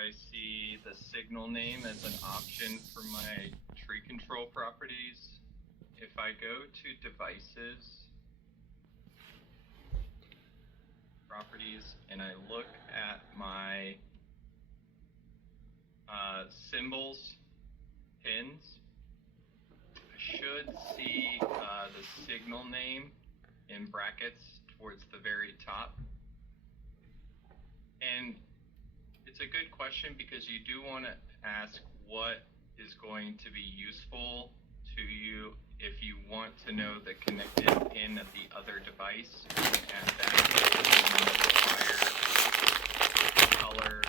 I see the signal name as an option for my tree control properties. If I go to devices, properties, and I look at my symbols, pins, I should see the signal name in brackets towards the very top. And it's a good question because you do want to ask what is going to be useful to you if you want to know the connected pin of the other device. And that wire color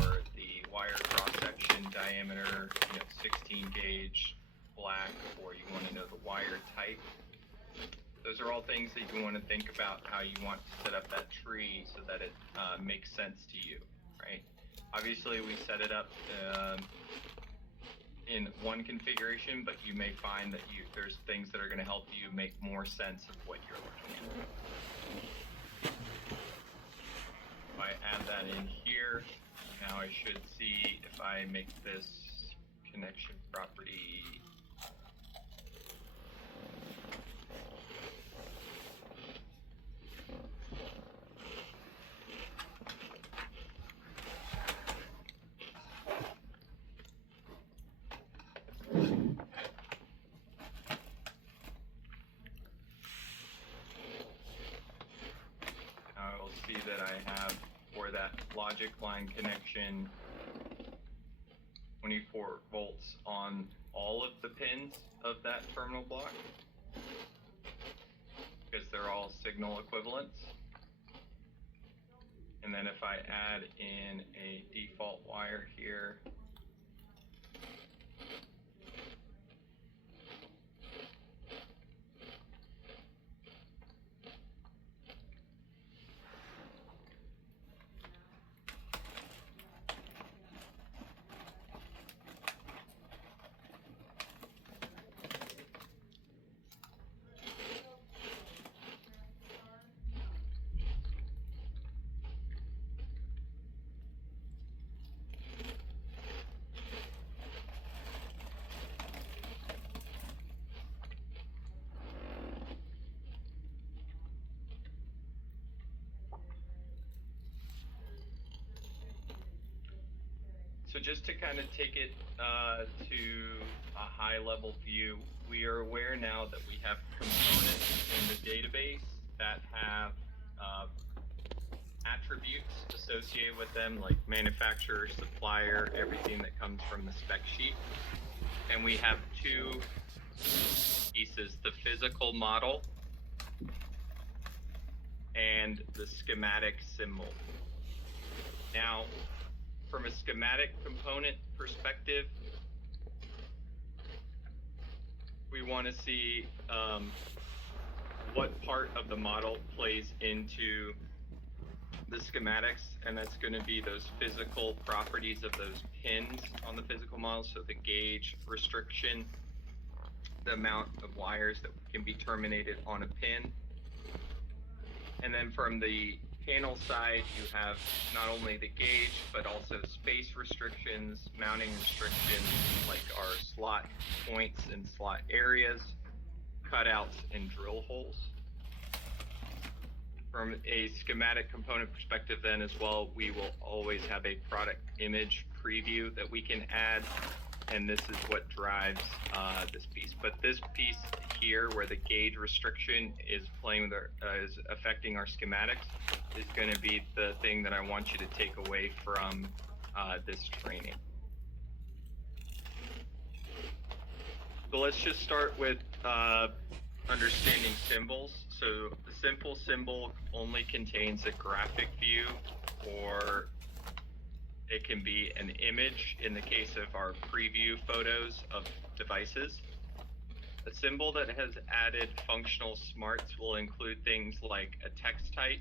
or the wire cross-section diameter, 16 gauge black, or you want to know the wire type. Those are all things that you want to think about how you want to set up that tree so that it makes sense to you, right? Obviously, we set it up in one configuration, but you may find that there's things that are going to help you make more sense of what you're looking at. If I add that in here, now I should see if I make this connection property that I have for that logic line connection 24 volts on all of the pins of that terminal block because they're all signal equivalents. And then if I add in a default wire here, so just to kind of take it to a high level view, we are aware now that we have components in the database that have attributes associated with them, like manufacturer, supplier, everything that comes from the spec sheet. And we have two pieces, the physical model and the schematic symbol. Now, from a schematic component perspective, we want to see what part of the model plays into the schematics, and that's going to be those physical properties of those pins on the physical model, so the gauge restriction, the amount of wires that can be terminated on a pin. And then from the panel side, you have not only the gauge, but also space restrictions, mounting restrictions, like our slot points and slot areas, cutouts, and drill holes. From a schematic component perspective then as well, we will always have a product image preview that we can add, and this is what drives this piece. But this piece here, where the gauge restriction is playing with is affecting our schematics, is going to be the thing that I want you to take away from this training. So let's just start with understanding symbols. So the simple symbol only contains a graphic view, or it can be an image in the case of our preview photos of devices. A symbol that has added functional smarts will include things like a text type.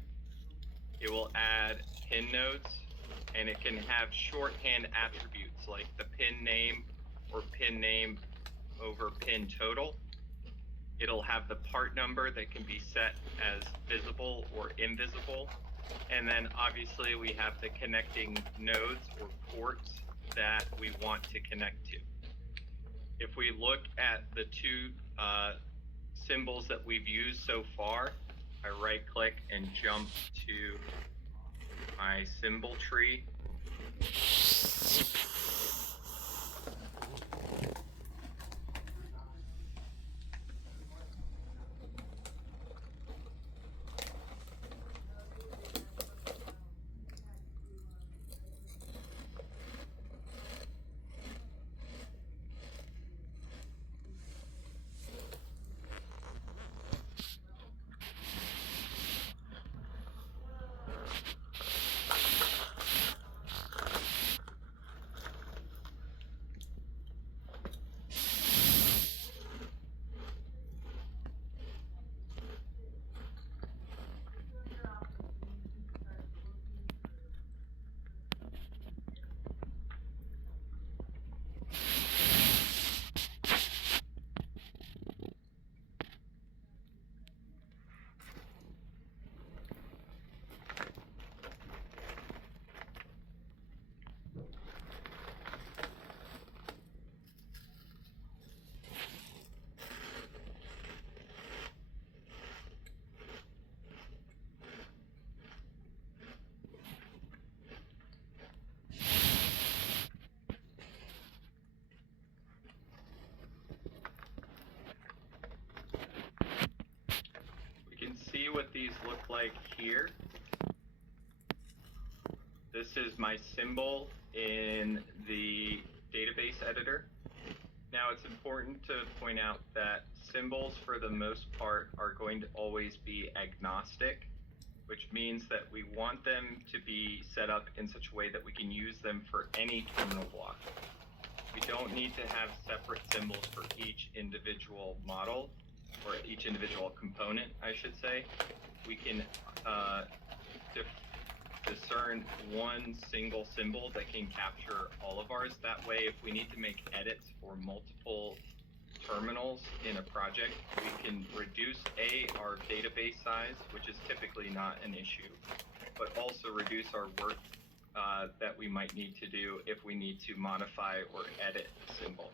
It will add pin nodes, and it can have shorthand attributes like the pin name or pin name over pin total. It'll have the part number that can be set as visible or invisible. And then obviously we have the connecting nodes or ports that we want to connect to. If we look at the two symbols that we've used so far, I right click and jump to my symbol tree. See what these look like here. This is my symbol in the database editor. Now it's important to point out that symbols for the most part are going to always be agnostic, which means that we want them to be set up in such a way that we can use them for any terminal block. We don't need to have separate symbols for each individual model, or each individual component, I should say. We can discern one single symbol that can capture all of ours. That way, if we need to make edits for multiple terminals in a project, we can reduce our database size, which is typically not an issue, but also reduce our work that we might need to do if we need to modify or edit a symbol.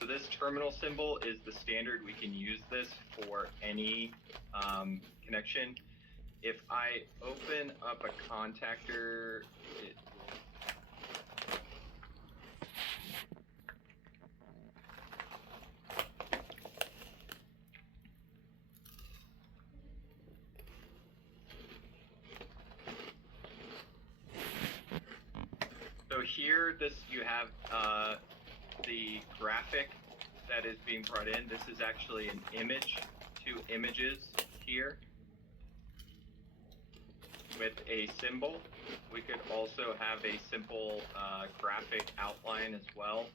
So this terminal symbol is the standard. We can use this for any connection. If I open up a contactor, it So here, you have the graphic that is being brought in. This is actually an image, 2 images here with a symbol. We could also have a simple graphic outline as well.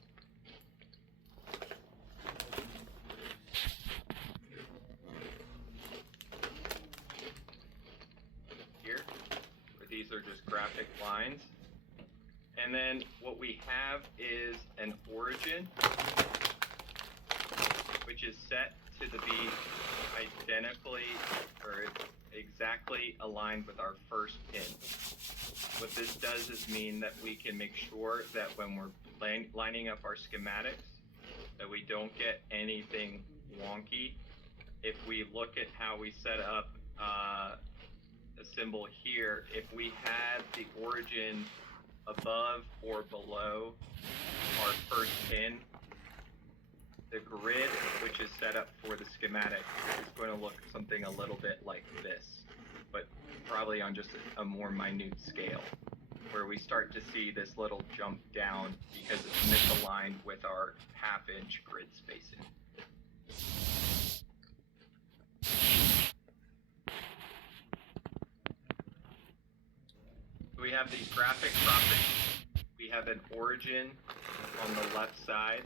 Here, where these are just graphic lines. And then what we have is an origin, which is set to be identically or exactly aligned with our first pin. What this does is mean that we can make sure that when we're lining up our schematics, that we don't get anything wonky. If we look at how we set up a symbol here, if we had the origin above or below our first pin, the grid, which is set up for the schematic, is going to look something a little bit like this, but probably on just a more minute scale, where we start to see this little jump down because it's misaligned with our half-inch grid spacing. We have these graphic properties. We have an origin on the left side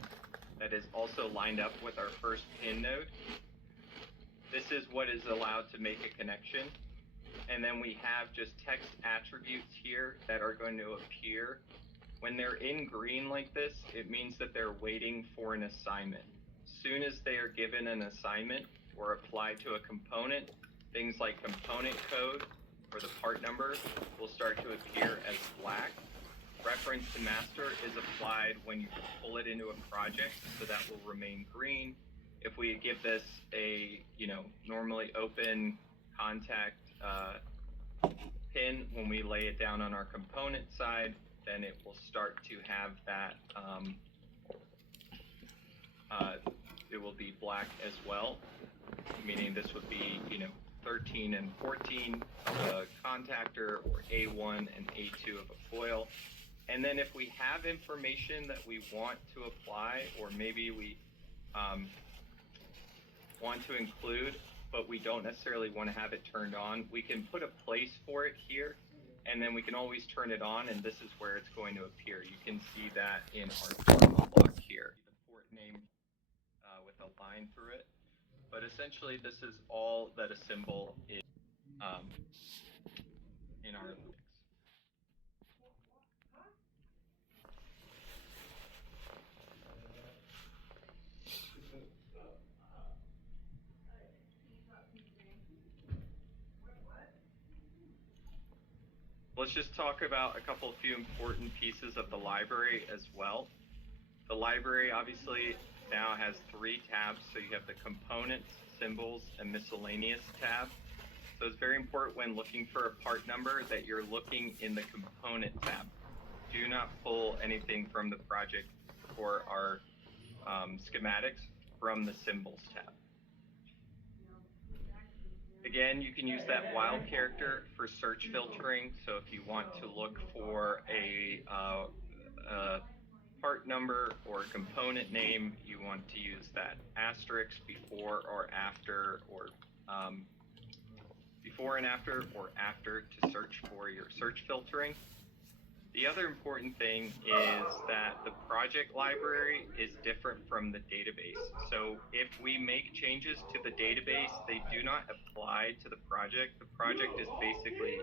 that is also lined up with our first pin node. This is what is allowed to make a connection. And then we have just text attributes here that are going to appear. When they're in green like this, it means that they're waiting for an assignment. As soon as they are given an assignment or applied to a component, things like component code or the part number will start to appear as black. reference to master is applied when you pull it into a project, so that will remain green. If we give this a, normally open contact pin when we lay it down on our component side, then it will start to have that, it will be black as well, meaning this would be, 13 and 14 of a contactor, or A1 and A2 of a foil. And then if we have information that we want to apply, or maybe we want to include, but we don't necessarily want to have it turned on, we can put a place for it here, and then we can always turn it on, and this is where it's going to appear. You can see that in our formula block here. The port name with a line through it. But essentially, this is all that a symbol is in our Linux. Let's just talk about a few important pieces of the library as well. The library obviously now has 3 tabs, so you have the components, symbols, and miscellaneous tab. So it's very important when looking for a part number that you're looking in the component tab. Do not pull anything from the project or our schematics from the symbols tab. Again, you can use that wild character for search filtering. So if you want to look for a part number or component name, you want to use that asterisk before or after, or before and after, or after, to search for your search filtering. The other important thing is that the project library is different from the database. So if we make changes to the database, they do not apply to the project. The project is basically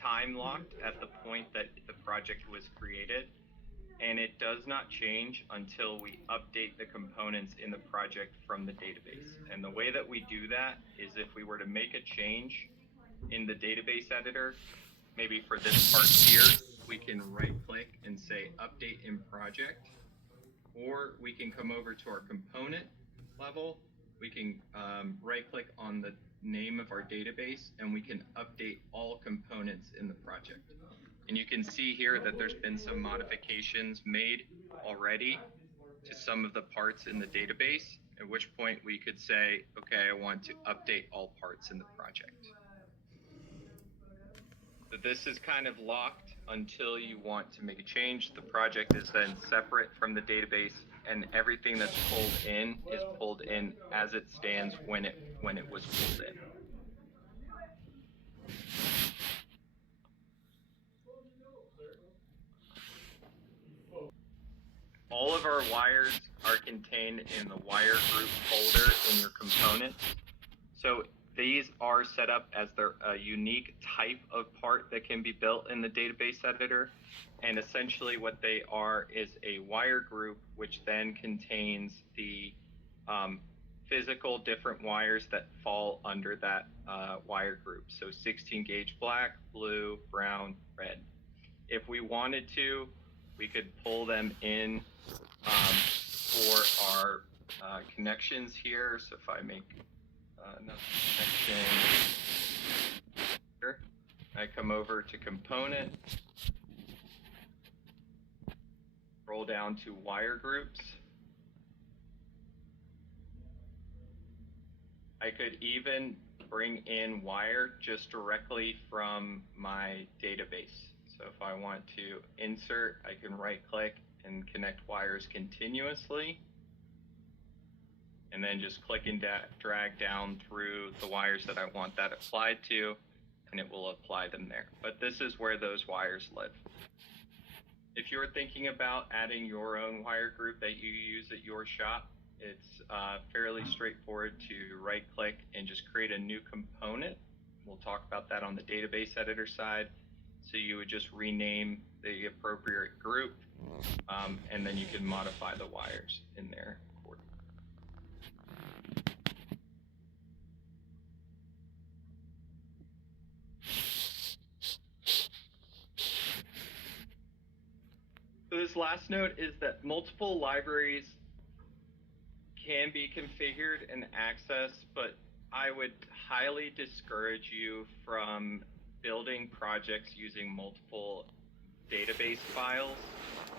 time locked at the point that the project was created, and it does not change until we update the components in the project from the database. And the way that we do that is, if we were to make a change in the database editor, maybe for this part here, we can right click and say update in project, or we can come over to our component level. We can right click on the name of our database, and we can update all components in the project. And you can see here that there's been some modifications made already to some of the parts in the database, at which point we could say, okay, I want to update all parts in the project. But this is kind of locked until you want to make a change. The project is then separate from the database, and everything that's pulled in is pulled in as it stands when it was pulled in. All of our wires are contained in the wire group folder in your components. So these are set up as a unique type of part that can be built in the database editor. And essentially what they are is a wire group, which then contains the physical different wires that fall under that wire group. So 16 gauge black, blue, brown, red. If we wanted to, we could pull them in for our connections here. So if I make another connection here, I come over to component, roll down to wire groups. I could even bring in wire just directly from my database. So if I want to insert, I can right click and connect wires continuously, and then just click and drag down through the wires that I want that applied to, and it will apply them there. But this is where those wires live. If you're thinking about adding your own wire group that you use at your shop, it's fairly straightforward to right click and just create a new component. We'll talk about that on the database editor side. So you would just rename the appropriate group, and then you can modify the wires in there. So this last note is that multiple libraries can be configured and accessed, but I would highly discourage you from building projects using multiple database files.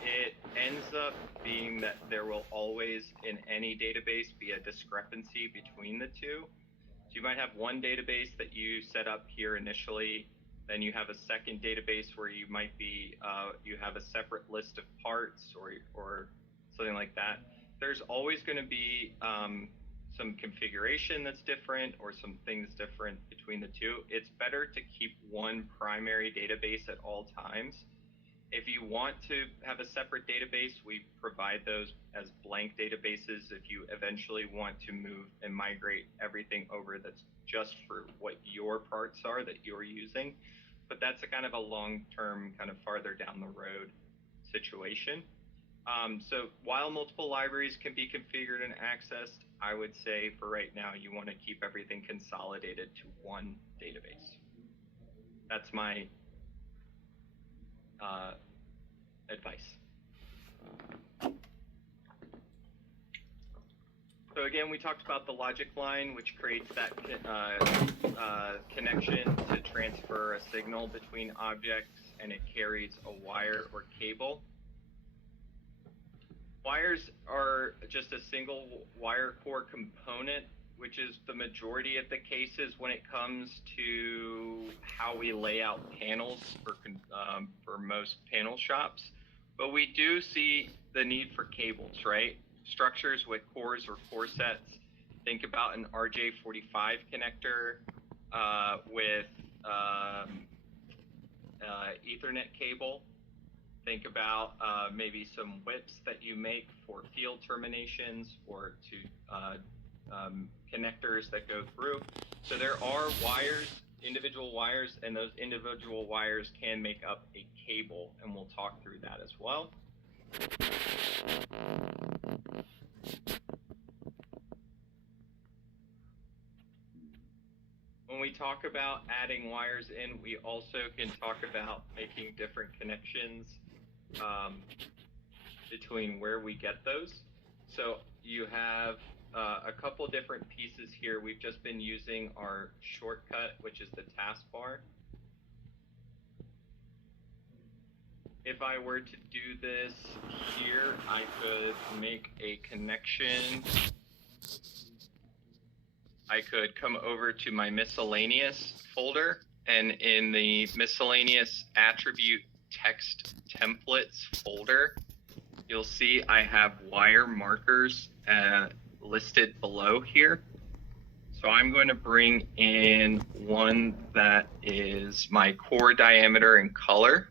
It ends up being that there will always, in any database, be a discrepancy between the two. So you might have one database that you set up here initially, then you have a second database where you might be, you have a separate list of parts or something like that. There's always going to be some configuration that's different or some things different between the two. It's better to keep one primary database at all times. If you want to have a separate database, we provide those as blank databases if you eventually want to move and migrate everything over that's just for what your parts are that you're using. But that's a kind of a long-term, kind of farther down the road situation. So while multiple libraries can be configured and accessed, I would say for right now, you want to keep everything consolidated to one database. That's my advice. So again, we talked about the logic line, which creates that connection to transfer a signal between objects, and it carries a wire or cable. Wires are just a single wire core component, which is the majority of the cases when it comes to how we lay out panels for most panel shops. But we do see the need for cables, right? Structures with cores or core sets. Think about an RJ45 connector with Ethernet cable. Think about maybe some whips that you make for field terminations or to connectors that go through. So there are wires, individual wires, and those individual wires can make up a cable, and we'll talk through that as well. When we talk about adding wires in, we also can talk about making different connections between where we get those. So you have a couple different pieces here. We've just been using our shortcut, which is the taskbar. If I were to do this here, I could make a connection. I could come over to my miscellaneous folder, and in the miscellaneous attribute text templates folder, you'll see I have wire markers listed below here. So I'm going to bring in one that is my core diameter and color.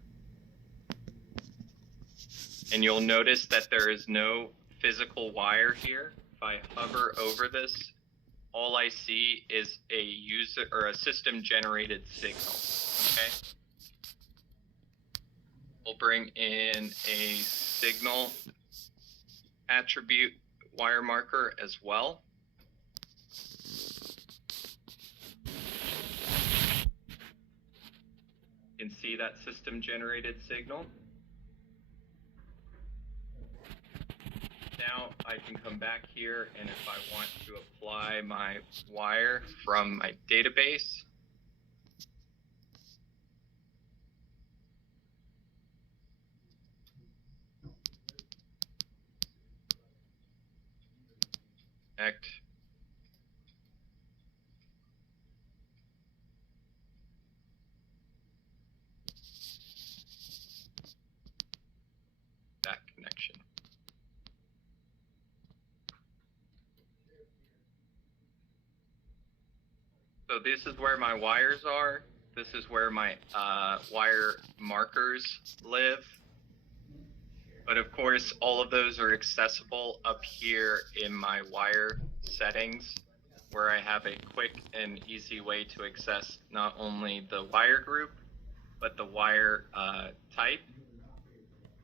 And you'll notice that there is no physical wire here. If I hover over this, all I see is a user or a system generated signal. Okay. We'll bring in a signal attribute wire marker as well. You can see that system generated signal. Now I can come back here, and if I want to apply my wire from my database, connect. That connection. So this is where my wires are. This is where my wire markers live. But of course, all of those are accessible up here in my wire settings, where I have a quick and easy way to access not only the wire group, but the wire type,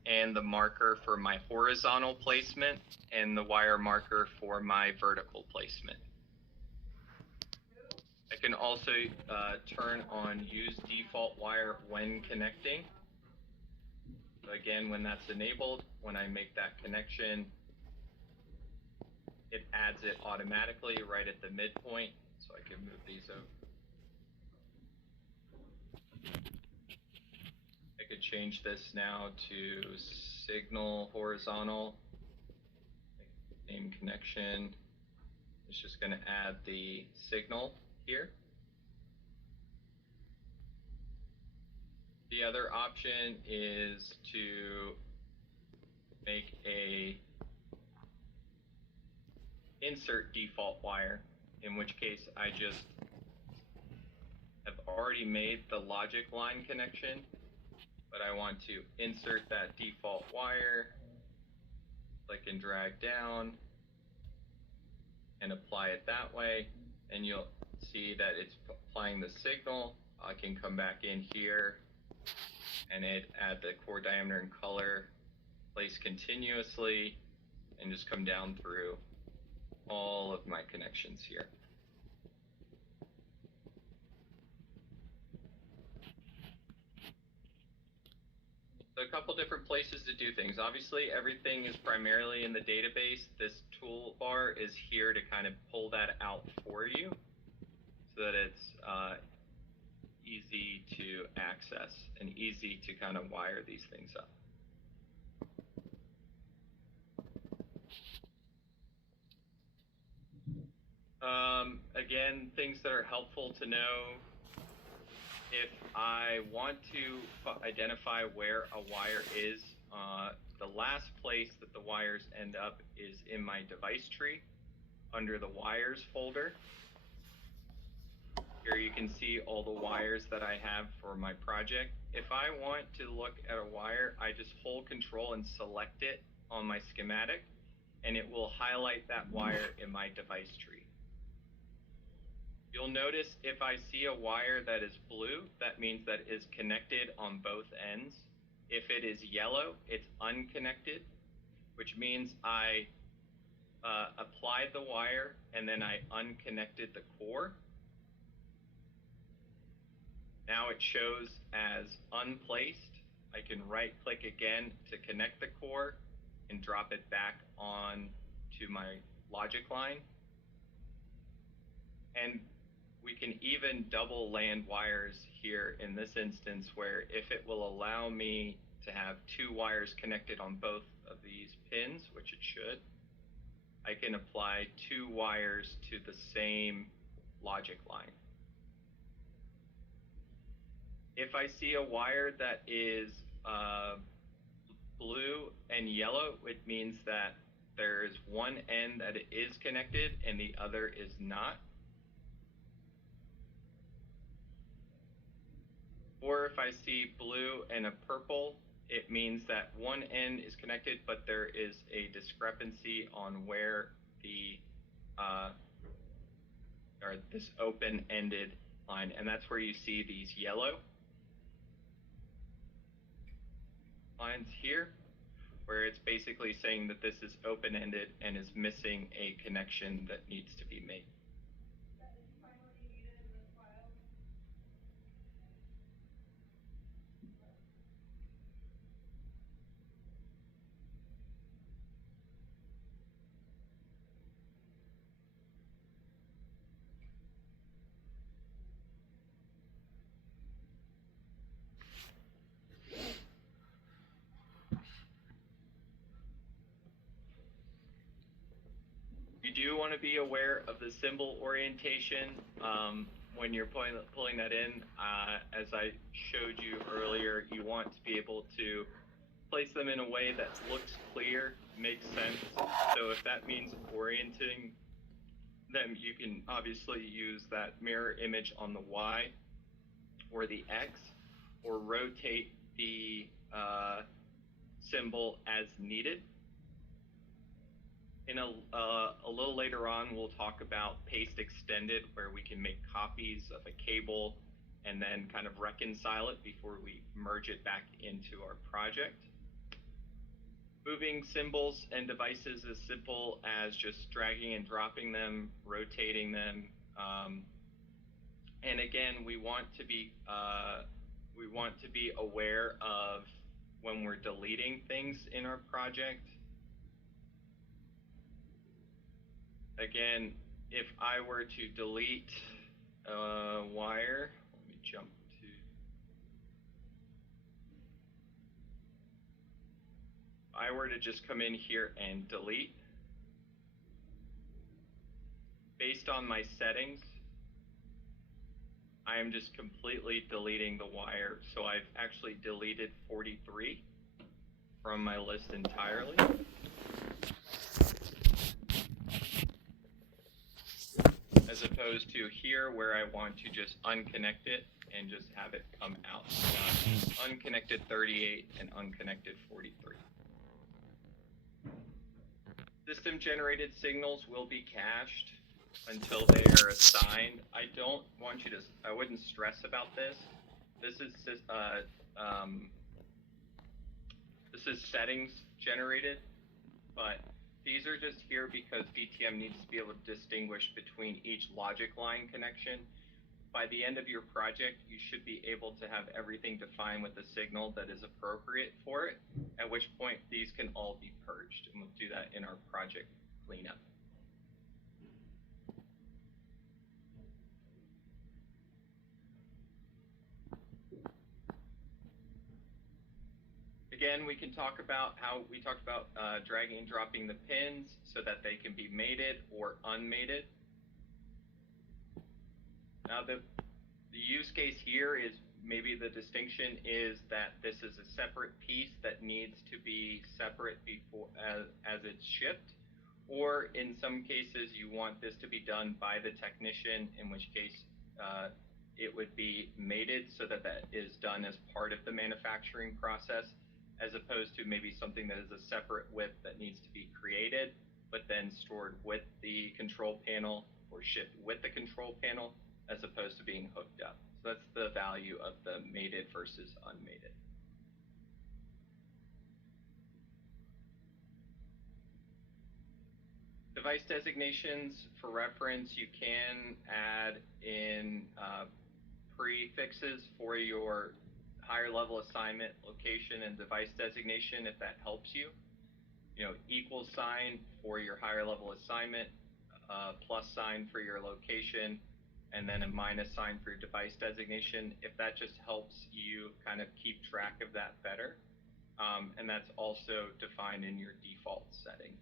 and the marker for my horizontal placement, and the wire marker for my vertical placement. I can also turn on use default wire when connecting. Again, when that's enabled, when I make that connection, it adds it automatically right at the midpoint, so I can move these over. I could change this now to signal horizontal, name connection. It's just going to add the signal here. The other option is to make a insert default wire, in which case I just have already made the logic line connection, but I want to insert that default wire, click and drag down, and apply it that way, and you'll see that it's applying the signal. I can come back in here and add the core diameter and color, place continuously, and just come down through all of my connections here. So a couple different places to do things. Obviously, everything is primarily in the database. This toolbar is here to kind of pull that out for you so that it's easy to access and easy to kind of wire these things up. Again, things that are helpful to know. If I want to identify where a wire is, the last place that the wires end up is in my device tree under the wires folder. Here you can see all the wires that I have for my project. If I want to look at a wire, I just hold Control and select it on my schematic, and it will highlight that wire in my device tree. You'll notice if I see a wire that is blue, that means that it is connected on both ends. If it is yellow, it's unconnected, which means I applied the wire and then I unconnected the core. Now it shows as unplaced. I can right click again to connect the core and drop it back on to my logic line. And we can even double land wires here in this instance, where if it will allow me to have two wires connected on both of these pins, which it should, I can apply two wires to the same logic line. If I see a wire that is blue and yellow, it means that there is one end that it is connected and the other is not. Or if I see blue and a purple, it means that one end is connected, but there is a discrepancy on where the or this open-ended line, and that's where you see these yellow lines here, where it's basically saying that this is open-ended and is missing a connection that needs to be made. You do want to be aware of the symbol orientation when you're pulling that in. As I showed you earlier, you want to be able to place them in a way that looks clear, makes sense. So if that means orienting them, you can obviously use that mirror image on the Y or the X, or rotate the symbol as needed. In a little later on, we'll talk about paste extended, where we can make copies of a cable and then kind of reconcile it before we merge it back into our project. Moving symbols and devices is simple as just dragging and dropping them, rotating them, and again, we want to be aware of when we're deleting things in our project. Again, if I were to delete a wire, let me jump to, if I were to just come in here and delete, based on my settings, I am just completely deleting the wire. So I've actually deleted 43 from my list entirely. As opposed to here where I want to just unconnect it and just have it come out. Unconnected 38 and unconnected 43. System generated signals will be cached until they are assigned. I don't want you to, I wouldn't stress about this. This is settings generated, but these are just here because VTM needs to be able to distinguish between each logic line connection. By the end of your project, you should be able to have everything defined with a signal that is appropriate for it, at which point these can all be purged, and we'll do that in our project cleanup. Again, we can talk about how we talked about dragging and dropping the pins so that they can be mated or unmated. Now the use case here is maybe the distinction is that this is a separate piece that needs to be separate before as it's shipped, or in some cases you want this to be done by the technician, in which case it would be mated so that that is done as part of the manufacturing process, as opposed to maybe something that is a separate whip that needs to be created, but then stored with the control panel or shipped with the control panel, as opposed to being hooked up. So that's the value of the mated versus unmated. Device designations, for reference, you can add in prefixes for your higher level assignment, location, and device designation if that helps you. You know, equal sign for your higher level assignment, plus sign for your location, and then a minus sign for your device designation, if that just helps you kind of keep track of that better. And that's also defined in your default settings.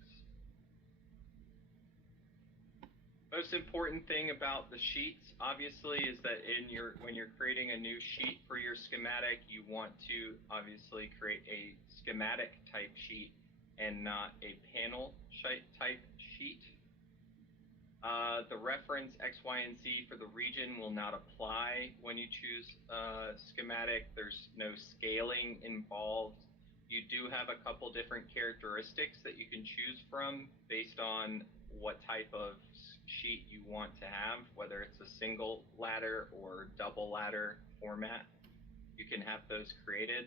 Most important thing about the sheets, obviously, is that when you're creating a new sheet for your schematic, you want to obviously create a schematic type sheet and not a panel type sheet. The reference X, Y, and Z for the region will not apply when you choose schematic. There's no scaling involved. You do have a couple different characteristics that you can choose from based on what type of sheet you want to have, whether it's a single ladder or double ladder format. You can have those created.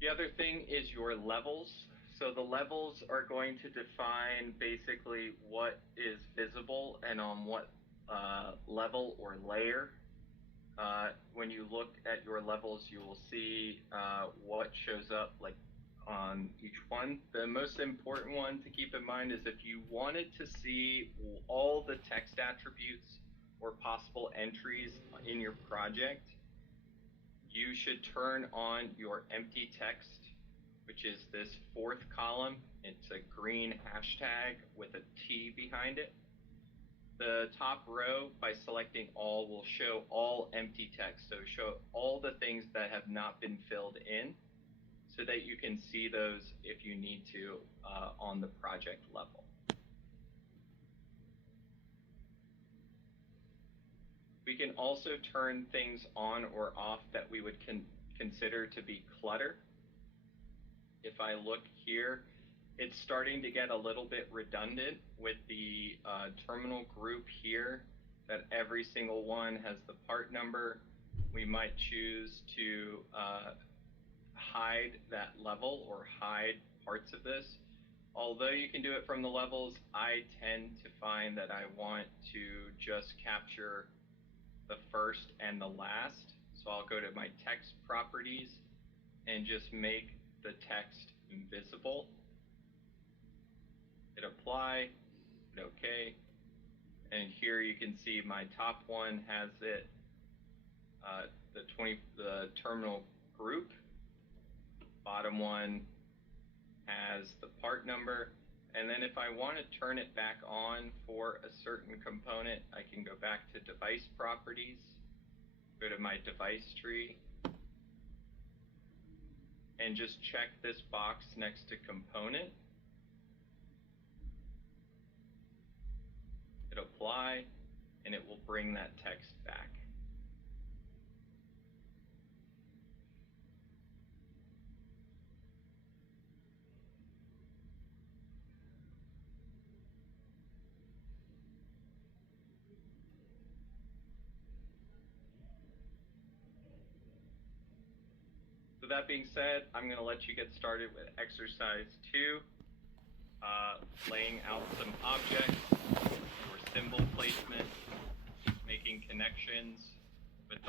The other thing is your levels. So the levels are going to define basically what is visible and on what level or layer. When you look at your levels, you will see what shows up like on each one. The most important one to keep in mind is if you wanted to see all the text attributes or possible entries in your project, you should turn on your empty text, which is this fourth column. It's a green hashtag with a T behind it. The top row, by selecting all, will show all empty text. So show all the things that have not been filled in so that you can see those if you need to on the project level. We can also turn things on or off that we would consider to be clutter. If I look here, it's starting to get a little bit redundant with the terminal group here, that every single one has the part number. We might choose to hide that level or hide parts of this. Although you can do it from the levels, I tend to find that I want to just capture the first and the last. So I'll go to my text properties and just make the text invisible. Hit apply, hit OK. And here you can see my top one has it, the terminal group. Bottom one has the part number. And then if I want to turn it back on for a certain component, I can go back to device properties, go to my device tree, and just check this box next to component. Hit apply, and it will bring that text back. So that being said, I'm going to let you get started with exercise 2, laying out some objects, or symbol placement, making connections,